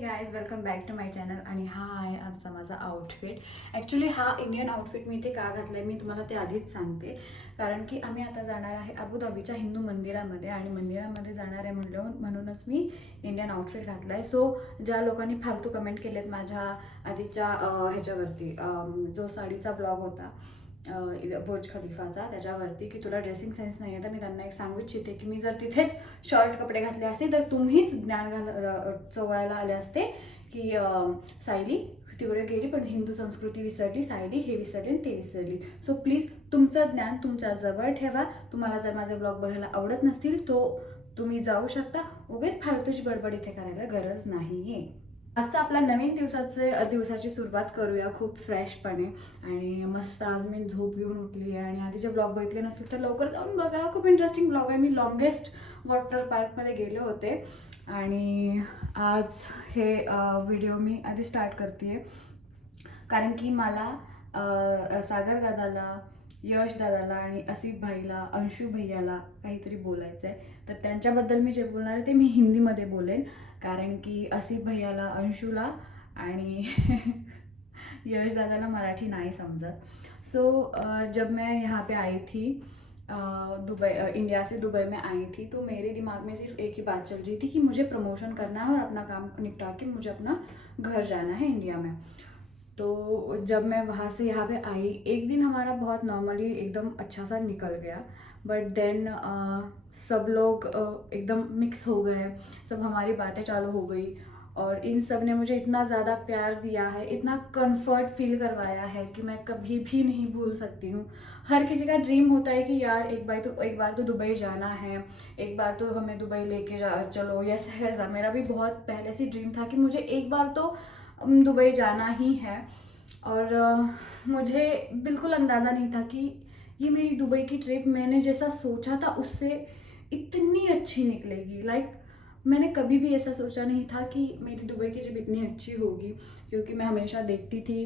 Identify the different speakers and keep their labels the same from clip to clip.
Speaker 1: Guys welcome back to my channel आणि हा आहे आजचा माझा आउटफिट ॲक्च्युली हा इंडियन आउटफिट मी इथे का घातला आहे मी तुम्हाला ते आधीच सांगते. कारण की आम्ही आता जाणार आहे अबुधाबीच्या हिंदू मंदिरामध्ये आणि मंदिरामध्ये जाणार आहे म्हणलं म्हणूनच मी इंडियन आउटफिट घातला आहे सो ज्या लोकांनी फालतू कमेंट केलेत माझ्या आधीच्या ह्याच्यावरती जो साडीचा ब्लॉग होता बुर्ज खलिफाचा. त्याच्यावरती की तुला ड्रेसिंग सेन्स नाही आहे तर मी त्यांना एक सांगू इच्छिते की मी जर तिथेच शॉर्ट कपडे घातले असते तर तुम्हीच ज्ञान घाल चोवळायला आले असते की सायली तिकडे गेली पण हिंदू संस्कृती विसरली सायली हे विसरली आणि ते विसरली. सो प्लीज तुमचं ज्ञान तुमच्या जवळ ठेवा. तुम्हाला जर माझे ब्लॉग बघायला आवडत नसतील तो तुम्ही जाऊ शकता. उगेच फालतूची बडबड इथे करायला गरज नाही आहे आजचा आपला नवीन दिवसाचे दिवसाची सुरुवात करूया खूप फ्रेशपणे. आणि मस्त आज मी झोप घेऊन उठली आहे आणि आधीचे ब्लॉग बघितले नसतील तर लवकर जाऊन बघा. खूप इंटरेस्टिंग ब्लॉग आहे. मी लॉंगेस्ट वॉटर पार्कमध्ये गेले होते. आणि आज हे व्हिडिओ मी आधी स्टार्ट करते कारण की मला सागर दादाला यश दादाला आणि असिफ भाईला अंशू भैयाला काहीतरी बोलायचं आहे तर त्यांच्याबद्दल मी जे बोलणार आहे ते मी हिंदीमध्ये बोलेन. कारण की असिफ भैयाला अंशूला आणि यश दादाला मराठी नाही समझत सो जब मैं यहाँ पे आई थी दुबई इंडिया से दुबई में आई थी तो मेरे दिमाग में सिर्फ एक ही बात चल रही थी कि मुझे प्रमोशन करना है और अपना काम निपटा के मुझे अपना घर जाना है इंडिया में. तो जब मैं वहाँ से यहाँ पे आई एक दिन हमारा बहुत नॉर्मली एकदम अच्छा सा निकल गया बट देन सब लोग अ, एकदम मिक्स हो गए सब हमारी बातें चालू हो गई और इन सबने मुझे इतना ज़्यादा प्यार दिया है इतना कंफर्ट फील करवाया है कि मैं कभी भी नहीं भूल सकती हूँ। हर किसी का ड्रीम होता है कि यार एक बार तो एक बार तो दुबई जाना है एक बार तो हमें दुबई लेके जा चलो ऐसा वैसा मेरा भी बहुत पहले से ड्रीम था कि मुझे एक बार तो अम, दुबई जाना ही है। और मुझे बिल्कुल अंदाज़ा नहीं था कि ये मेरी दुबई की ट्रिप मैंने जैसा सोचा था उससे इतनी अच्छी निकलेगी। लाइक मैंने कभी भी ऐसा सोचा नहीं था कि मेरी दुबई की ट्रिप इतनी अच्छी होगी, क्योंकि मैं हमेशा देखती थी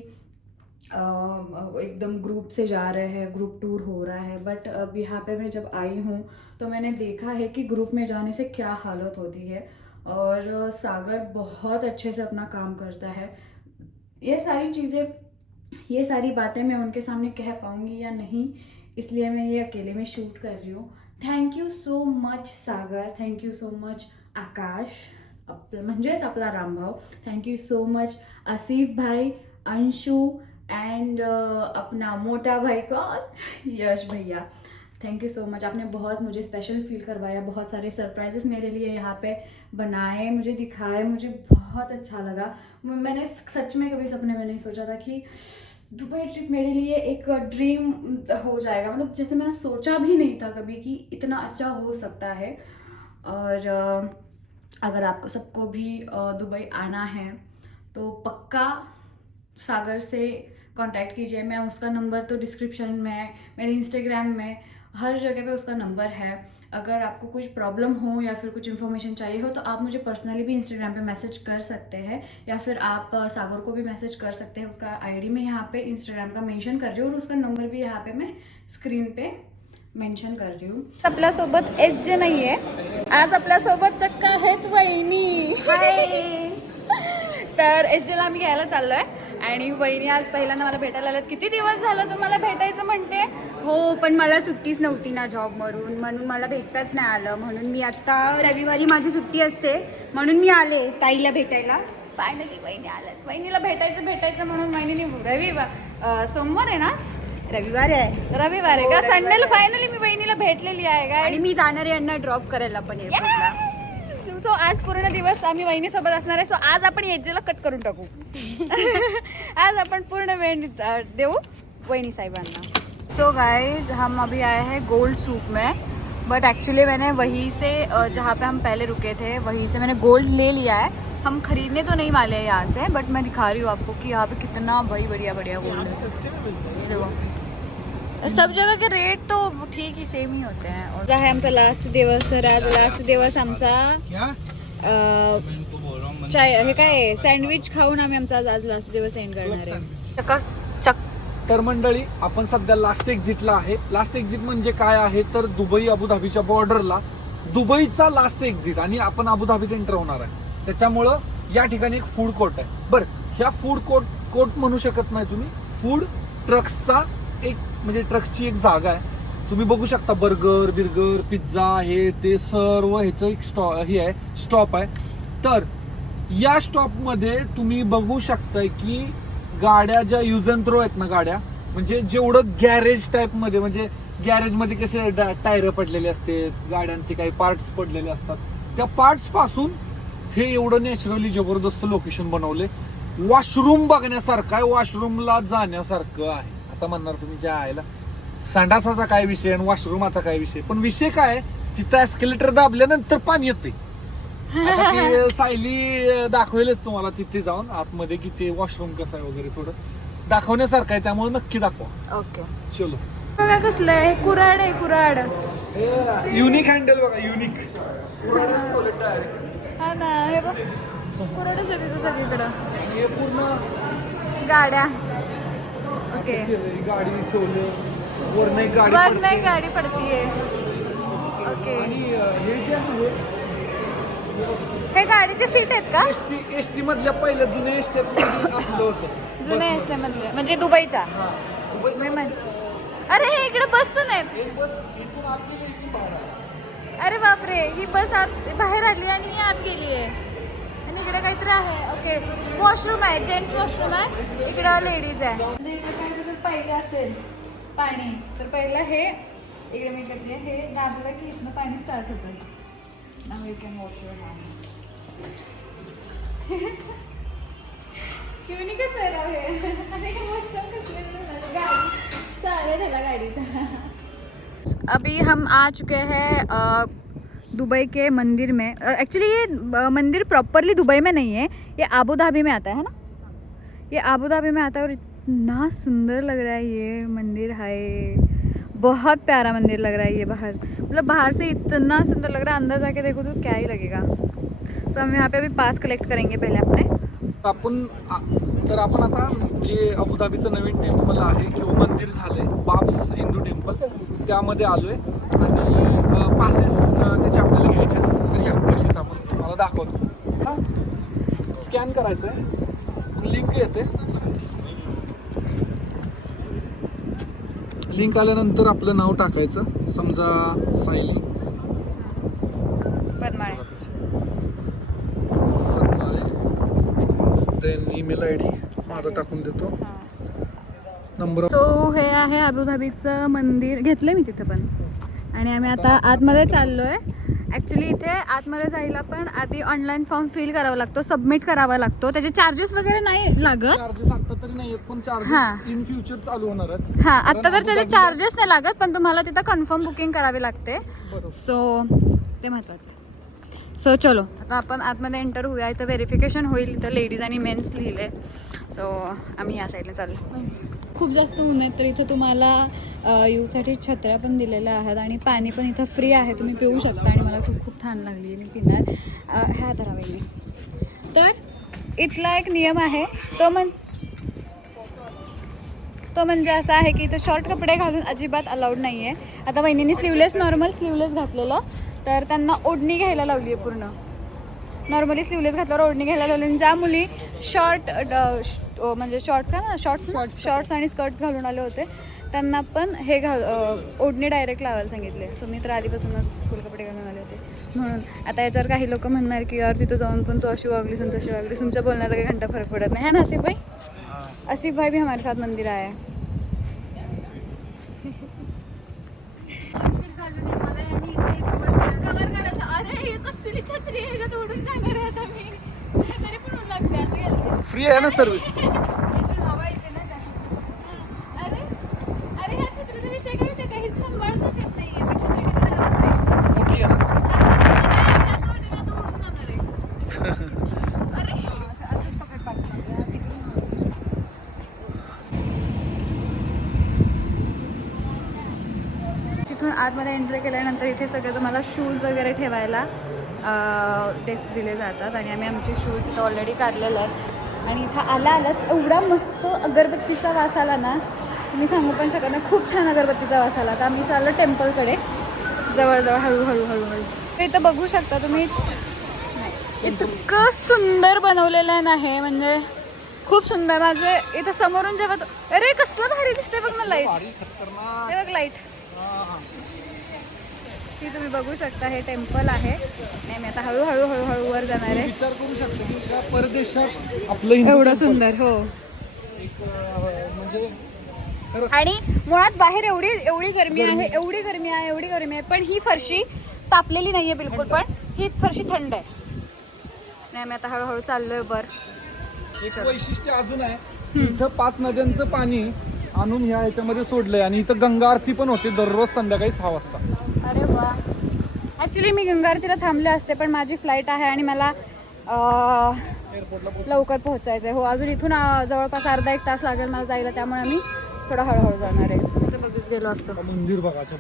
Speaker 1: एकदम ग्रुप से जा रहे हैं ग्रुप टूर हो रहा है। बट अब यहाँ पे मैं जब आई हूँ तो मैंने देखा है कि ग्रुप में जाने से क्या हालत होती है। और सागर बहुत अच्छे से अपना काम करता है। ये सारी चीज़ें, ये सारी बातें मैं उनके सामने कह पाऊँगी या नहीं, इसलिए मैं ये अकेले में शूट कर रही हूँ। Thank you so much Sagar. Thank you so much Akash. म्हणजेच आपला Rambhau thank you so much Asif bhai, Anshu and अपना मोटा भाई कौन? यश भैया। थैंक यू सो मच आपने बहुत मुझे स्पेशल फील करवाया, बहुत सारे सरप्राइजेस मेरे लिए यहाँ पे बनाए, मुझे दिखाए, मुझे बहुत अच्छा लगा। मैंने सच में कभी सपने में नहीं सोचा था कि दुबई ट्रिप मेरे लिए एक ड्रीम हो जाएगा। मतलब जैसे मैंने सोचा भी नहीं था कभी कि इतना अच्छा हो सकता है। और अगर आपको सबको भी दुबई आना है तो पक्का सागर से कांटेक्ट कीजिए। मैं उसका नंबर तो डिस्क्रिप्शन में, मेरे इंस्टाग्राम में हर जगह पे उसका नंबर है। अगर आपको कुछ प्रॉब्लम हो या फिर कुछ इन्फॉर्मेशन चाहिए हो तो आप मुझे पर्सनली भी इंस्टाग्राम पे मैसेज कर सकते हैं या फिर आप सागर को भी मैसेज कर सकते हैं। उसका आईडी मैं यहाँ पे इंस्टाग्राम का मेंशन कर रही हूँ और उसका नंबर भी यहाँ पे मैं स्क्रीन पे मेंशन कर रही हूँ।
Speaker 2: आपल्यासोबत एस जे नाहीये। आज आपल्यासोबत चक्क आहेत वहिनी। तर एस जेला आम्ही घ्यायला चाललोय. आणि वहिनी आज पहिल्यांदा मला भेटायला आल्यात. किती दिवस झालं तुम्हाला भेटायचं म्हणते?
Speaker 3: हो पण मला सुट्टीच नव्हती ना जॉबवरून. म्हणून मला भेटताच नाही आलं. म्हणून मी आता रविवारी माझी सुट्टी असते. म्हणून मी आले ताईला भेटायला.
Speaker 2: फायनली वहिनी आल्यात. वहिनीला भेटायचं भेटायचं म्हणून वहिनीने रविवार सोमवार आहे ना?
Speaker 3: रविवार आहे.
Speaker 2: रविवार आहे का? संडेला फायनली मी वहिनीला भेटलेली आहे
Speaker 3: आणि
Speaker 2: काय
Speaker 3: मी जाणार यांना ड्रॉप करायला पण
Speaker 2: सो आज पूर्ण दिवस आम्ही वहिनी सोबत असणार आहे. सो आज आपण एजेला कट करून टाकू. आज आपण पूर्ण वेळ देऊ वहिनी साहेबांना.
Speaker 3: सो गाइज हम अभी आए हैं गोल्ड सूप में बट एक्चुअली मैंने वहीं से जहाँ पे हम पहले रुके थे वहीं से मैंने गोल्ड ले लिया है। हम खरीदने तो नहीं वाले हैं यहाँ से बट मैं दिखा रही हूँ आपको कि यहाँ पे कितना भाई बढ़िया बढ़िया गोल्ड है। देखो। सब जगह के रेट तो ठीक ही सेम ही होते हैं और आहे आमचा लास्ट दिवस लास्ट दिवस आमचा? चाय हे काय सँडविच खाऊन आम्ही आमचा आज- आज लास्ट दिवस एंड करणार आहे. चका चक.
Speaker 4: तर मंडळी आपण सध्या लास्ट एक्झिटला आहे. लास्ट एक्झिट म्हणजे काय आहे? तर दुबई अबुधाबीच्या बॉर्डरला दुबईचा लास्ट एक्झिट आणि आपण अबुधाबीत एंटर होणार आहे. त्याच्यामुळं या ठिकाणी एक फूड कोर्ट आहे. बरं ह्या फूड कोर्ट कोर्ट म्हणू शकत नाही तुम्ही. फूड ट्रक्सचा एक म्हणजे ट्रक्सची एक जागा आहे. तुम्ही बघू शकता बर्गर बिर्गर पिझ्झा हे ते सर्व ह्याचं एक स्टॉ हे आहे स्टॉप आहे. तर या स्टॉपमध्ये तुम्ही बघू शकताय की गाड्या ज्या युज अँड थ्रो आहेत ना गाड्या म्हणजे जेवढं गॅरेज टाईपमध्ये म्हणजे गॅरेजमध्ये कसे टायर पडलेले असतात गाड्यांचे काही पार्ट्स पडलेले असतात त्या पार्ट्सपासून हे एवढं नॅचरली जबरदस्त लोकेशन बनवले वॉशरूम बघण्यासारखं आहे वॉशरूमला जाण्यासारखं आहे. आता म्हणणार तुम्ही ज्या आयला संडासाचा काय विषय आणि वॉशरूमाचा काय विषय? पण विषय काय? तिथं एस्केलेटर दाबल्यानंतर पाणी येते सायली दाखवेलच तुम्हाला तिथे जाऊन. आतमध्ये की ते वॉशरूम कसं आहे वगैरे थोडं. दाखवण्यासारखं आहे त्यामुळे नक्की दाखवा.
Speaker 1: ओके.
Speaker 4: चलो.
Speaker 1: बघा कसलं आहे. हे कुऱ्हाड आहे कुऱ्हाड.
Speaker 4: युनिक हँडल बघा युनिक
Speaker 1: हा ना हे बघ. कुऱ्हाडच आहे तिथं सगळीकडं.
Speaker 4: हे पूर्ण
Speaker 1: गाड्या. ओके
Speaker 4: गाडी ठेवलं वरनं एक गाडी
Speaker 1: वर
Speaker 4: पडते.
Speaker 1: नाही गाडी पडतीये. ओके
Speaker 4: आणि हे जे आहे
Speaker 1: हे गाडीचे सीट आहेत का?
Speaker 4: एस टी एस टी मधल्या पहिल्या जुन्या एस टी असलं होतं.
Speaker 1: जुने एस मधले म्हणजे दुबईचा
Speaker 4: हा.
Speaker 1: मी अरे हे इकडे बस पण आहेत.
Speaker 4: एक बस इथून आत गेली, इथून बाहेर आली.
Speaker 1: अरे बापरे ही बस आत बाहेर आली आणि ही आत गेली आहे आणि इकडे काहीतरी आहे. ओके वॉशरूम आहे जेंट्स वॉशरूम आहे. इकडं लेडीज आहे.
Speaker 5: पाहिजे असेल पाणी तर पहिलं हे इकडे मी करते हे दाबलं की इथनं पाणी स्टार्ट होतं. Now you can wash your hands. युनिकच आहे राव हे? आणि हे washroom कसले बनवलं? गाडी. चालू त्याला गाडीचा.
Speaker 1: अभी हम आ चुके हैं दुबई के मंदिर में. एक्चुअली ये मंदिर प्रॉपरली दुबई में नहीं है. ये आबू धाबी में आता है ना? ये आबू धाबी में आता है और इतना सुंदर लग रहा है ये मंदिर है बहुत प्यारा मंदिर लग रहा है ये बाहर। मतलब बाहर से इतना सुंदर लग रहा है अंदर जाके देखो तो क्या ही लगेगा। तो हम यहाँ पे अभी पास कलेक्ट करेंगे पहले अपने।
Speaker 4: आपण तर आपण आता जे अबुधाबीचं नवीन टेम्पल आहे किंवा मंदिर झाले बाप्स हिंदू टेम्पल त्यामध्ये आलोय. आणि पासेस त्याचे आपल्याला घ्यायचे तर या कसे आपण तुम्हाला दाखवतो. स्कॅन करायचं आहे लिंक येते. लिंक आल्यानंतर आपलं नाव टाकायचं. समजा Sayali.
Speaker 1: Padmale
Speaker 4: then email I D माझा टाकून देतो. नंबर
Speaker 1: सो हे आहे अबुधाबीचं मंदिर. घेतलं मी तिथं पण. आणि आम्ही आता आतमध्ये चाललो आहे ॲक्च्युली इथे आतमध्ये जायला पण आधी ऑनलाईन फॉर्म फिल करावा लागतो सबमिट करावा लागतो. त्याचे चार्जेस वगैरे नाही लागत.
Speaker 4: चार्जेस आता तरी नाही पण
Speaker 1: हा.
Speaker 4: चार्जेस इन फ्युचर चालू होणार आहेत.
Speaker 1: हां आत्ता तर त्याचे चार्जेस नाही लागत पण तुम्हाला तिथं कन्फर्म बुकिंग करावी लागते. सो ते महत्त्वाचं आहे. सो चलो आता आपण आतमध्ये एंटर होऊया. इथं व्हेरिफिकेशन होईल इथं लेडीज आणि मेन्स लिहिले. सो आम्ही या साईडला चाललो. खूप जास्त ऊन आहे तर इथं तुम्हाला यूसाठी छत्र्या पण दिलेल्या आहेत आणि पाणी पण इथं फ्री आहे तुम्ही पिऊ शकता आणि मला खूप खूप छान लागली मी पिणार. ह्या धरावे तर इथला एक नियम आहे तो म्हण तो म्हणजे असा आहे की इथं शॉर्ट कपडे घालून अजिबात अलाउड नाही आहे आता वहिनीने स्लीवलेस नॉर्मल स्लीवलेस घातलेलं तर त्यांना ओढणी घ्यायला लावली आहे पूर्ण. नॉर्मली स्लीवलेस घातल्यावर ओढणी घ्यायला लावली आणि ज्या मुली शॉर्ट म्हणजे शॉर्ट्स काय ना? शॉर्ट्स शॉर्ट्स आणि स्कर्ट्स घालून आले होते. त्यांना पण हे घाल ओढणी डायरेक्ट लावायला सांगितले. सो मी तर आधीपासूनच फुल कपडे घालून आले होते. म्हणून आता याच्यावर काही लोक म्हणणार की यार तिथं जाऊन पण तू अशी वागलीस आणि तशी वागलीस. तुमच्या बोलण्याचा काही घंटा फरक पडत नाही. है ना आसिफ भाई? आसिफ भाई भी हमारे साथ मंदिर आया है.
Speaker 5: कवर करायचं अरे हे कसली छत्री आहे ह्याच्यात ओढून जाणार आहे आता मी तरी पण लागते असं गेलं
Speaker 4: फ्री आहे ना सर्विस
Speaker 5: इथून हवा येते ना त्यात. अरे अरे ह्या छत्रीचा विषय काय होते काही सांभाळतच येत मी छत्री.
Speaker 4: मोठी आहे ना
Speaker 5: असं वाटेल आता उडून जाणार आहे. अरे असं पकड पाडतं.
Speaker 1: तिथून आतमध्ये एंट्री केल्यानंतर इथे सगळं तुम्हाला शूज वगैरे ठेवायला डेस्क दिले जातात आणि आम्ही आमचे शूज इथं ऑलरेडी काढलेले आहेत. आणि इथं आला आलाच एवढा मस्त अगरबत्तीचा वास आला ना तुम्ही सांगू पण शकत नाही खूप छान अगरबत्तीचा वास आला. तर आम्ही चाललो टेम्पलकडे जवळजवळ हळूहळू हळूहळू. इथं बघू शकता तुम्ही नाही इतकं सुंदर बनवलेलं आहे ना हे म्हणजे खूप सुंदर. माझे इथं समोरून जेव्हा तो- अरे कसलं भारी दिसतंय बघ ना
Speaker 4: लाइट
Speaker 1: हे बघ लाइट ती तुम्ही बघू शकता हे टेम्पल आहे. नाही मी आता हळूहळू हळूहळू वर जाणार आहे.
Speaker 4: विचार करू शकतो की परदेशात आपलं हिंदू
Speaker 1: एवढं
Speaker 4: temple
Speaker 1: सुंदर हो.
Speaker 4: एक अं, म्हणजे
Speaker 1: आणि मुळात बाहेर एवढी एवढी गरमी आहे एवढी गरमी आहे एवढी गरमी आहे पण ही फरशी तापलेली नाहीये बिलकुल पण ही फरशी थंड आहे. नाही मी आता हळूहळू चाललोय वर.
Speaker 4: एक वैशिष्ट्य अजून आहे की इथं पाच नद्यांचं पाणी आणून ह्या ह्याच्यामध्ये सोडलंय आणि इथं गंगा आरती पण होते दररोज संध्याकाळी सहा वाजता.
Speaker 1: अरे वा. ॲक्च्युली मी गंगा आरतीला थांबले असते पण माझी फ्लाईट आहे आणि मला लवकर पोहोचायचं आहे हो अजून इथून जवळपास अर्धा एक तास लागेल मला जायला त्यामुळे आम्ही थोडं हळूहळू जाणार आहे. बघूच गेलो असतो.
Speaker 4: मंदिर बघायचं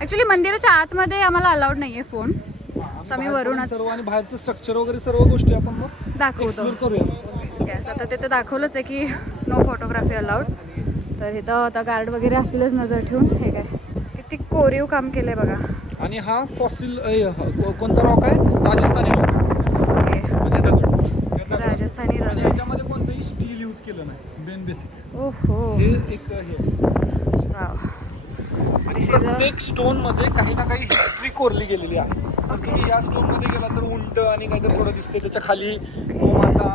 Speaker 1: ॲक्च्युली मंदिराच्या आतमध्ये आम्हाला अलाउड नाही आहे फोन आम्ही वरूनच
Speaker 4: सर्व आणि बाहेरचं स्ट्रक्चर वगैरे सर्व गोष्टी आपण मग
Speaker 1: दाखवतो.
Speaker 4: करूया
Speaker 1: आता तिथे दाखवलंच आहे की नो फोटोग्राफी अलाउड तर इथं आता गार्ड वगैरे असतीलच नजर ठेवून. हे काय? किती कोरीव काम केलंय बघा.
Speaker 4: आणि हा फॉसिल कोणता रॉक आहे? Rajasthani rock
Speaker 1: okay.
Speaker 4: म्हणजे दगड.
Speaker 1: राजस्थानी
Speaker 4: आणि
Speaker 1: राजा
Speaker 4: ह्याच्यामध्ये कोणतंही स्टील यूज केलं नाही. मेन बेसिक
Speaker 1: ओहो.
Speaker 4: हे एक हे. प्रत्येक स्टोनमध्ये काही ना काही हिस्ट्री कोरली गेलेली आहे. तुम्ही या स्टोनमध्ये गेला तर उंट आणि काहीतरी थोडं दिसते त्याच्याखाली गोमाता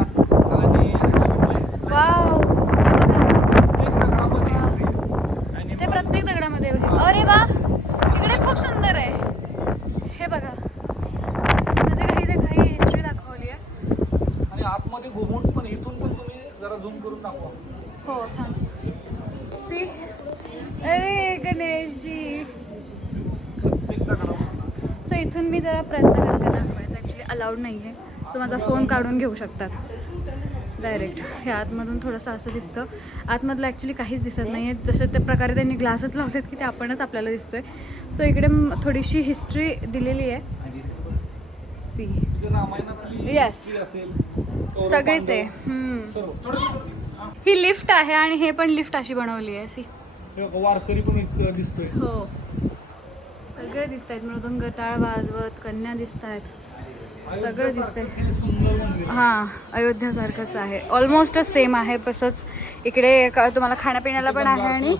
Speaker 4: आणि म्हणजे
Speaker 1: वाव
Speaker 4: प्रत्येक दगडामध्ये history आहे. आणि
Speaker 1: ते प्रत्येक दगडामध्ये अरे वा इकडे खूप सुंदर आहे हे बघा म्हणजे काही ते काही हिस्ट्री दाखवली आहे
Speaker 4: आणि आतमध्ये घुमून पण इथून पण तुम्ही जरा झूम करून दाखवा
Speaker 1: हो थांब सी अरे गणेशजी.
Speaker 4: जी
Speaker 1: सो इथून मी जरा प्रयत्न करते दाखवायचा ॲक्च्युली अलाउड नाही आहे सो माझा फोन काढून घेऊ शकतात. डायरेक्ट हे आतमधून थोडंसं असं दिसतं. आतमधलं ॲक्च्युली काहीच दिसत नाही आहे जसं त्या प्रकारे त्यांनी ग्लासच लावलेत की ते आपणच आपल्याला दिसतो आहे सो इकडे थोडीशी हिस्ट्री दिलेली आहे. सी
Speaker 4: येस सगळेच
Speaker 1: सगळीच आहे ही लिफ्ट आहे आणि हे पण लिफ्ट अशी बनवली आहे. सी
Speaker 4: हे बघा, वारकरी पण इथं दिसतोय
Speaker 1: हो सगळे दिसत आहेत मृदंग टाळ वाजवत कन्या दिसत आहेत सगळं दिसतंय.
Speaker 4: हे सुंदर मंदिर आहे.
Speaker 1: हां अयोध्यासारखंच आहे ऑलमोस्टच सेम आहे तसंच इकडे क- तुम्हाला खाण्यापिण्याला पण आहे आणि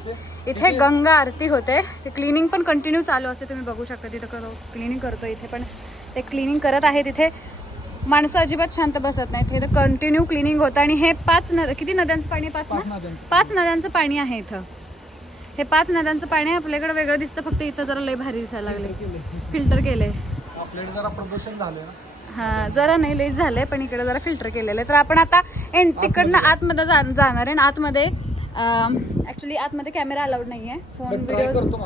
Speaker 1: इथे गंगा आरती होते ते क्लिनिंग पण कंटिन्यू चालू असते तुम्ही बघू शकता तिथं क्लिनिंग करतो इथे पण ते क्लिनिंग करत आहे तिथे माणसं अजिबात शांत बसत नाहीत हे कंटिन्यू क्लिनिंग होतं आणि हे पाच न किती नद्यांचं पाणी आहे? पाच
Speaker 4: पाच
Speaker 1: ना?
Speaker 4: नद्यांचं.
Speaker 1: पाच नद्यांचं पाणी आहे इथं हे पाच नद्यांचं पाणी आपल्याकडे वेगळं दिसतं फक्त इथं जरा लय भारी दिसायला लागले फिल्टर केले हा जरा नाही लईच झालंय पण इकडे जरा फिल्टर केलेलं आहे. तर आपण आता एन तिकडनं आतमध्ये जा- जाणार आहे. आणि आतमध्ये ऍक्च्युली आतमध्ये कॅमेरा अलाउड नाही आहे फोन व्हिडिओ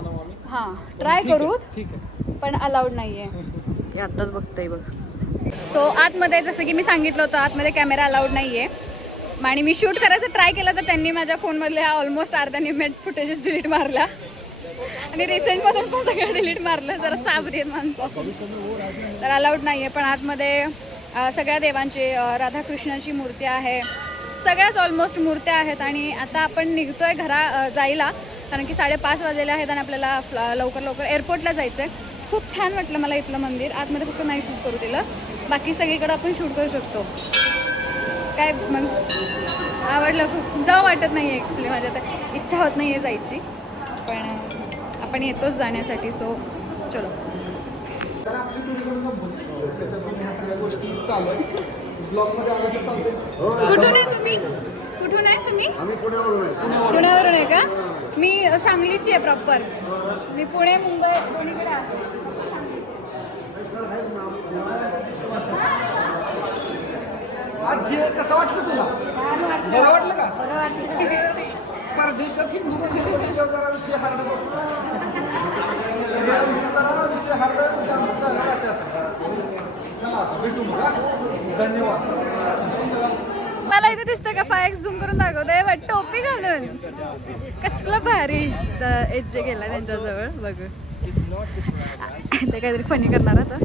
Speaker 1: हां ट्राय करू. पण अलाउड नाही आहे आत्ताच बघतोय बघ. सो आतमध्ये जसं की मी सांगितलं होतं आतमध्ये कॅमेरा अलाउड नाही आहे आणि मी शूट करायचं ट्राय केलं तर त्यांनी माझ्या फोनमधले हा ऑलमोस्ट अर्धा निमेट फुटेजेस डिलीट मारला. आणि रिसेंटमधून पण सगळं डिलीट मारलं. जरा चाबरी माणसं. तर अलाउड नाही आहे पण आतमध्ये सगळ्या देवांची राधाकृष्णाची मूर्ती आहे. सगळ्याच ऑलमोस्ट मूर्त्या आहेत आणि आता आपण निघतोय घरा जायला. कारण की साडेपाच वाजलेले आहेत आणि आपल्याला लवकर लवकर एअरपोर्टला जायचं आहे खूप छान वाटलं मला इथलं मंदिर. आतमध्ये फक्त नाही शूट करू दिलं. बाकी सगळीकडं आपण शूट करू शकतो. काय मग आवडलं खूप. जाऊ वाटत नाही आहे ॲक्च्युली माझ्या तर. इच्छा होत नाही आहे जायची. पण आपण येतोच जाण्यासाठी सो चलो.
Speaker 4: गोष्टी चालू आहेत आलं तर
Speaker 1: कुठून आहे तुम्ही? कुठून आहे तुम्ही? पुण्यावरून आहे का? मी सांगलीची आहे प्रॉपर मी पुणे मुंबई दोन्हीकडे असतो
Speaker 4: आज जे कसं वाटलं तुला? बरं वाटलं का? परदेशात हिंदू मंदिर म्हटल्यावर जरा विषय हार्डच असतो. विषय हार्ड असे असतात. चला आता भेटू मग हा. धन्यवाद.
Speaker 1: मला इथे दिसतं का? फाय झूम करून दाखवतोय. बट टोपी घालून. कसलं भारी. एज जे गेला त्यांच्याजवळ. बघ. ते काहीतरी फनी करणार आता.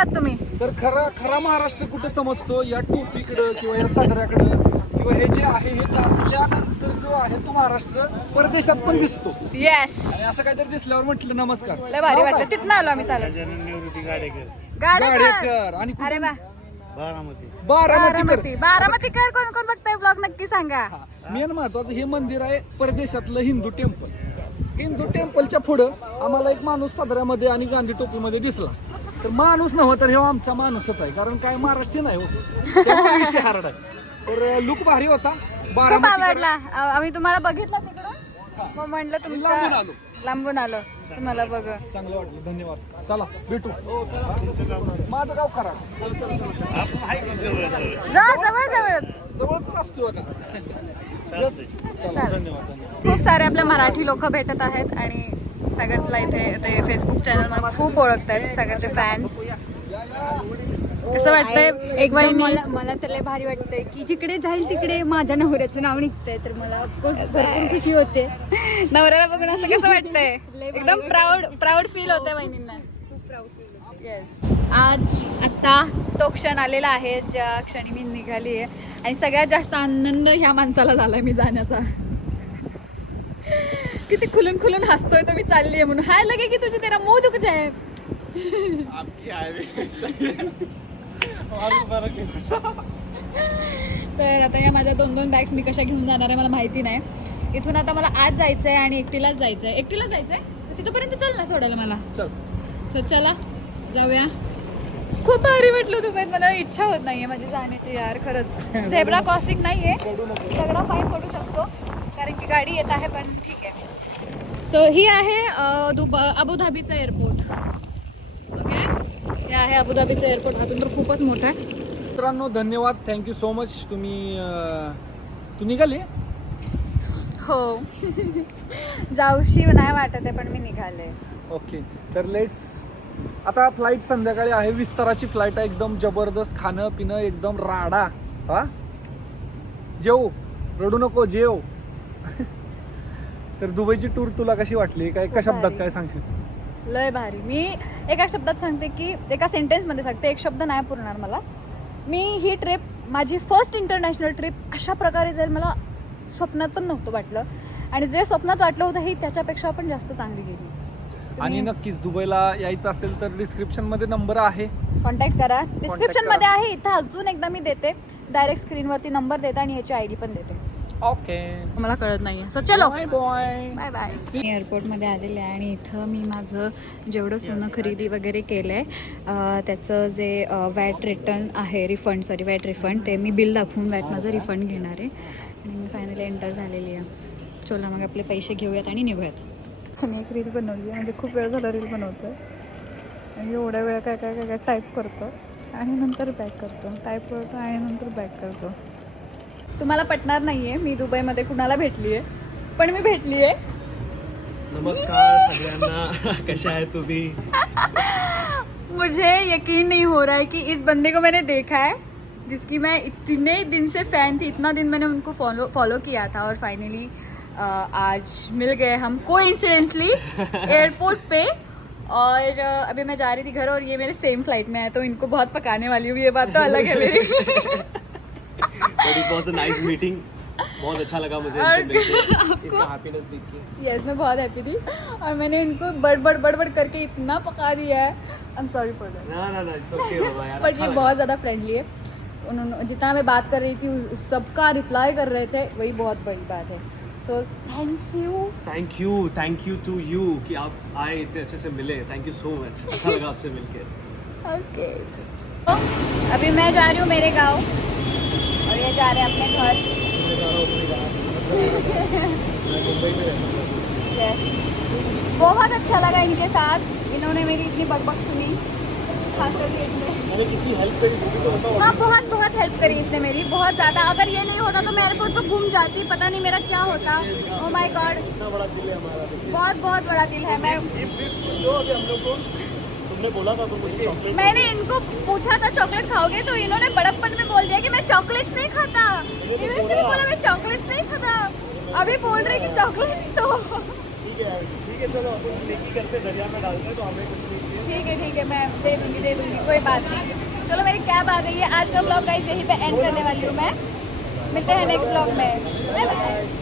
Speaker 1: आलात तुम्ही?
Speaker 4: तर खरा खरा महाराष्ट्र कुठं समजतो? या टोपीकडं किंवा या साजऱ्याकडं किंवा हे जे आहे हे घातल्यानंतरचं जो आहे तो महाराष्ट्र परदेशात पण दिसतो.
Speaker 1: येस
Speaker 4: आणि असं काहीतरी दिसल्यावर म्हटलं नमस्कार.
Speaker 1: लय भारी
Speaker 4: हो?
Speaker 1: वाटलं. तिथनं आलो आम्ही चालत
Speaker 6: निवृत्ती गाडेकर.
Speaker 1: गाडेकर.
Speaker 4: गाडेकर. आणि
Speaker 1: अरे वा.
Speaker 6: बारामती.
Speaker 4: बारामती
Speaker 1: बारामती. बारामतीकर कोण कोण बघताय ब्लॉग नक्की सांगा.
Speaker 4: मेन महत्वाचं हे मंदिर आहे परदेशातलं हिंदू टेम्पल हिंदू टेम्पलच्या पुढं आम्हाला एक माणूस सदऱ्यामध्ये आणि गांधी टोपीमध्ये दिसला. तर माणूस नव्हता तर हे आमचा माणूसच आहे. कारण काय महाराष्ट्रीयन आहे हो. त्यामुळे विषय हार्ड आहे. तर लुक भारी होता.
Speaker 1: खूप
Speaker 4: बारामती
Speaker 1: आवडला आ- आम्ही तुम्हाला बघितलं तिकडून? मग म्हणलं
Speaker 4: लांबून
Speaker 1: तुमचं
Speaker 4: आलो.
Speaker 1: लांबून आलो. तुम्हाला बघ.
Speaker 4: चांगलं वाटलं. धन्यवाद. चला भेटू. माझं गाव करा
Speaker 1: जा जवळ जवळच
Speaker 4: जवळच असतो आता चला धन्यवाद धन्यवाद.
Speaker 1: खूप सारे आपले मराठी लोक भेटत आहेत आणि सगळ्यातला इथे ते फेसबुक चॅनल मला खूप ओळखत आहेत सगळ्याचे फॅन्स कसं वाटतंय एक
Speaker 3: मला मला तर लय भारी वाटतंय की जिकडे जाईल तिकडे माझ्या नवऱ्याचं नाव निघतंय तर मला ऑफकोर्स भरपूर खुशी होते.
Speaker 1: नवऱ्याला बघून असं कसं वाटतंय? एकदम प्राऊड प्राऊड फील होतंय वहिनींना. येस आज आत्ता तो क्षण आलेला आहे ज्या क्षणी मी निघाली आहे. आणि सगळ्यात जास्त आनंद ह्या माणसाला झालाय मी जाण्याचा. किती खुलून खुलून हसतोय तो मी चालली आहे म्हणून. हाय लगे की तुझी तेरा मुंह दुख जाय तर आता या माझ्या दोन दोन बॅग्स मी कशा घेऊन जाणार आहे मला माहिती नाही. इथून आता मला आज जायचं आहे आणि एकटीलाच जायचं आहे एकटीलाच जायचं आहे तिथपर्यंत चल ना सोडायला मला.
Speaker 4: चल.
Speaker 1: तर चला जाऊया. खूप भारी वाटलं दुबईत मला इच्छा होत नाहीये माझी जाण्याची यार खरंच. झेब्रा क्रॉसिंग नाहीये. सगळा फाईन पडू शकतो. कारण की गाडी येत आहे पण ठीक आहे. सो ही आहे दुब अबुधाबीचं एअरपोर्ट ओके? हे आहे अबुधाबीचं एअरपोर्ट हातून तर खूपच मोठं आहे.
Speaker 4: मित्रांनो धन्यवाद. थँक्यू सो मच तुम्ही तू निघाली?
Speaker 1: हो. जाऊशी नाही वाटत आहे पण मी निघाले.
Speaker 4: ओके. तर लेट्स आता फ्लाईट संध्याकाळी आहे. विस्ताराची फ्लाईट आहे. एकदम जबरदस्त खाणं पिणं एकदम राडा. हा? जेव. रडू नको जेव. तर दुबईची टूर तुला कशी वाटली? काय एका शब्दात काय सांगशील?
Speaker 1: लय भारी. मी एका शब्दात सांगते की एका सेंटेन्समध्ये सांगते. एक शब्द नाही पुरणार मला. मी ही ट्रिप माझी फर्स्ट इंटरनॅशनल ट्रिप अशा प्रकारे जाईल मला स्वप्नात पण नव्हतं वाटलं आणि जे स्वप्नात वाटलं होतं ही त्याच्यापेक्षा पण जास्त चांगली गेली.
Speaker 4: आणि नक्कीच दुबईला यायचं असेल तर डिस्क्रिप्शनमध्ये नंबर आहे.
Speaker 1: कॉन्टॅक्ट करा. डिस्क्रिप्शन
Speaker 4: करा.
Speaker 1: मध्ये आहे. इथं अजून एकदा मी देते. डायरेक्ट स्क्रीनवरती नंबर देते आणि ह्याची आय डी पण देते.
Speaker 4: ओके
Speaker 1: मला कळत नाही सो चलो.
Speaker 4: बाय बॉय
Speaker 1: बाय बाय मी एअरपोर्टमध्ये आलेले आहे आणि इथं मी माझं जेवढं सोनं खरेदी वगैरे केलं आहे त्याचं जे वॅट रिटर्न आहे रिफंड सॉरी वॅट रिफंड ते मी बिल दाखवून वॅट माझं रिफंड घेणार आहे. आणि मी फायनली एंटर झालेली आहे. चला मग आपले पैसे घेऊयात आणि निघूयात. आणि एक रील बनवली आहे. म्हणजे खूप वेळ झाला रील बनवतो आणि एवढ्या वेळ काय काय काय काय टाईप करतो. आणि नंतर बॅक करतो. टाईप करतो आणि नंतर बॅक करतो. तुम्हाला पटणार नाही आहे मी दुबईमध्ये कुणाला भेटली आहे पण मी भेटली आहे
Speaker 6: नमस्कार सगळ्यांना. कशा आहे तुम्ही?
Speaker 1: मुझे यकीन नहीं हो रहा है कि इस बंदे को मैंने देखा है जिसकी मैं इतने दिन से फ़ैन थी इतना दिन मैंने उनको फॉलो फॉलो किया था और फाइनली आज मिल गए हम को इंसिडेंसली एयरपोर्ट पे। और अभी मैं जा रही थी घर और ये मेरे सेम फ़्लाइट में है तो इनको बहुत पकाने वाली हूँ ये बात तो अलग है मेरी।
Speaker 6: But it was a nice meeting बहुत अच्छा लगा मुझे इनका हैप्पीनेस देख के।
Speaker 1: यस मैं बहुत हैप्पी थी। और मैंने इनको बड़बड़ बड़बड़ करके इतना पका दिया है। I am sorry for that
Speaker 6: ना ना ना इट्स ओके बाबा यार
Speaker 1: बट
Speaker 6: अच्छा
Speaker 1: ये बहुत ज़्यादा फ्रेंडली है। उन्होंने जितना मैं बात कर रही थी सबका रिप्लाई कर रहे थे वही बहुत बड़ी बात है। So thank you
Speaker 6: thank you thank you to you कि आप आए इतने अच्छे से मिले। थैंक यू सो मच अच्छा लगा आपसे मिलके।
Speaker 1: ओके अभी मैं जा रही हूँ मेरे गाँव। और ये जा रहे हैं अपने घर। Yes. बहुत अच्छा लगा इनके साथ। इन्होंने मेरी इतनी बकबक सुनी खास करके इसने। हाँ बहुत बहुत हेल्प करी इसने मेरी बहुत ज़्यादा। अगर ये नहीं होता तो मैं एयरपोर्ट पर घूम जाती पता नहीं मेरा क्या होता। ओ माय गॉड बहुत बहुत बड़ा दिल है। मैं
Speaker 6: तुमने बोला था तुम मुझे चॉकलेट
Speaker 1: मैंने इनको पूछा था चॉकलेट खाओगे तो इन्होंने बड़कपन में बोल दिया कि मैं चॉकलेट्स नहीं खाता। इन्होंने बोला। मैं चॉकलेट्स नहीं खाता। अभी बोल रहे कि चॉकलेट्स तो।
Speaker 6: ठीक है ठीक है चलो अपन नेकी करते दरिया में डालते हैं तो हमें कुछ नहीं चाहिए।
Speaker 1: ठीक है ठीक है मैं दे दूँगी दे दूँगी कोई बात नहीं। चलो मेरी कैब आ गई है। आज का ब्लॉग गाइस यहीं पे एंड करने वाली हूँ मैं। मिलते हैं नेक्स्ट ब्लॉग में। Bye bye